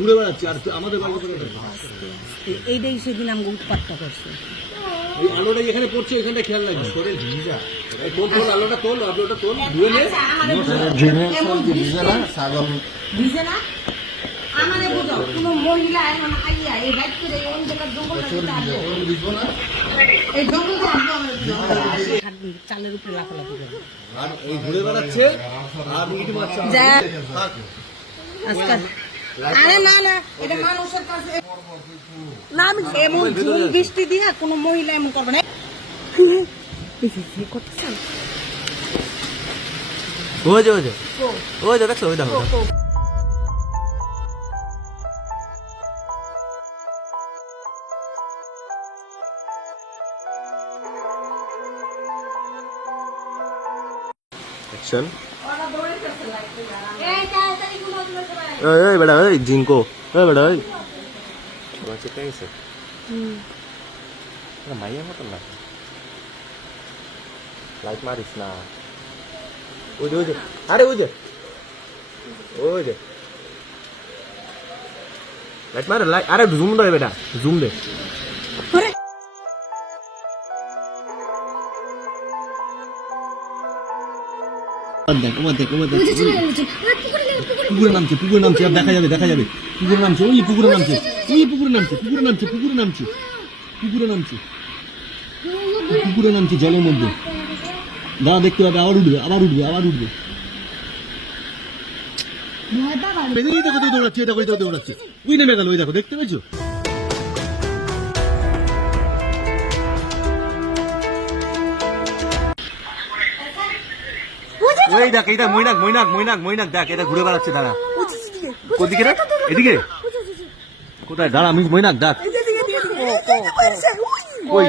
ঘুরে বেড়াচ্ছে আর আমাদের এইটাই সেদিন আমাকে উৎপাতটা করছে এই আলোটা যেখানে পড়ছে ওইখানটা খেয়াল রাখবি শরীর ভিজা আলোটা তোল আলোটা তোল ধুয়ে নে বুঝে না আমারে বুঝো কোনো মহিলা এখন আইয়া এই রাইট করে এই অন্ধকার জঙ্গলটা আসবে? এই আমাদের চালের উপরে লাফালাফি করে আর এই ঘুরে বেড়াচ্ছে আর মারছে আজকাল আরে না না এটা মানুষের কাছে না আমি এমন ঝুম বৃষ্টি দিয়া কোনো মহিলা এমন করবে না। ওই যে ওই যে ওই যে দেখছ ওই দেখো অ্যাকশন এই বেটা এই জিঙ্কো। এই বেটা এই। চেপে গেছে না মাইয়া মতন না? লাইট মারিস না। ওই যে ওই যে আরে ওই যে। ওই যে। লাইট মারে লাইট আরে জুম দে বেটা জুম দে। দেখ দেখ দেখ পুকুরে নামছে পুকুরে নামছে। আর দেখা যাবে দেখা যাবে। পুকুরে নামছে ওই পুকুরে নামছে ওই পুকুরে নামছে পুকুরে নামছে পুকুরে নামছে পুকুরে নামছে। পুকুরে নামছে জলের মধ্যে। দাঁড়া দেখতে পাবে আবার উঠবে আবার উঠবে আবার উঠবে। এই দেখো তো দৌড়াচ্ছে এটা করে দৌড়াচ্ছে। ওই নেমে গেল ওই দেখো দেখতে পেয়েছ? ওই দেখ এটা মইনাক মইনাক মইনাক মইনাক দেখ, এটা ঘুরে বেড়াচ্ছে, দাঁড়া। কোদিকে এদিকে কোথায়? দাঁড়া, আমি মইনাক দেখ। ওই।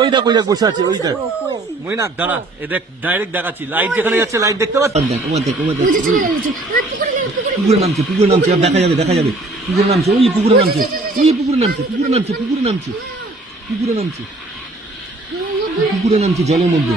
ওই বসে আছে, ওই দেখ। দাঁড়া, এ দেখ ডাইরেক্ট দেখাচ্ছি। লাইট যাচ্ছে লাইট দেখতে দেখ নামছে নামছে দেখা যাবে দেখা যাবে। নামছে, ওই নামছে ওই নামছে নামছে নামছে। নামছে। নামছে জলের মধ্যে।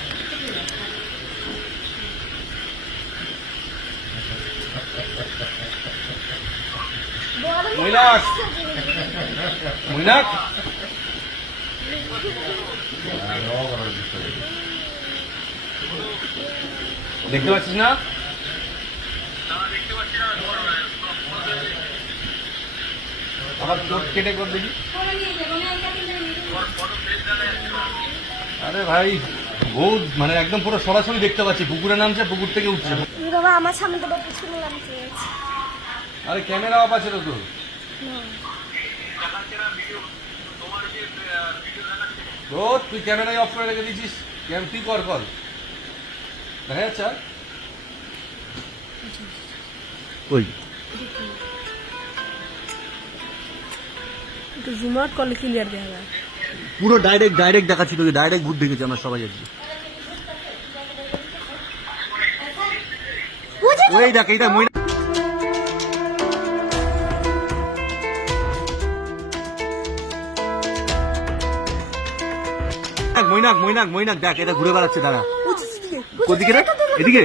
মইনাক মইনাক দেখতে পাচ্ছিস না? আবার চোখ কেটে কর দেখি। আরে ভাই! বউ মানে একদম পুরো সরাসরি দেখতে পাচ্ছি পুকুরে নামছে পুকুর থেকে উঠছে। বাবা আমার সামনে তো পিছনে নামছে। আরে ক্যামেরা অফ আছে তো তোর? রোজ তুই ক্যামেরাই অফ করে রেখে দিয়েছিস। ক্যাম তুই কর কর। দেখা যাচ্ছে? ওই একটু জুম আউট করলে ক্লিয়ার দেখা যায়। পুরো ডাইরেক্ট ডাইরেক্ট দেখাচ্ছি তোকে ডাইরেক্ট ভূত দেখেছি আমরা সবাই আজকে। ওই দেখ এইটা মহিলা মইনাক মইনাক মইনাক দেখ এটা ঘুরে বেড়াচ্ছে দাঁড়া। কোদিকে রে? এদিকে?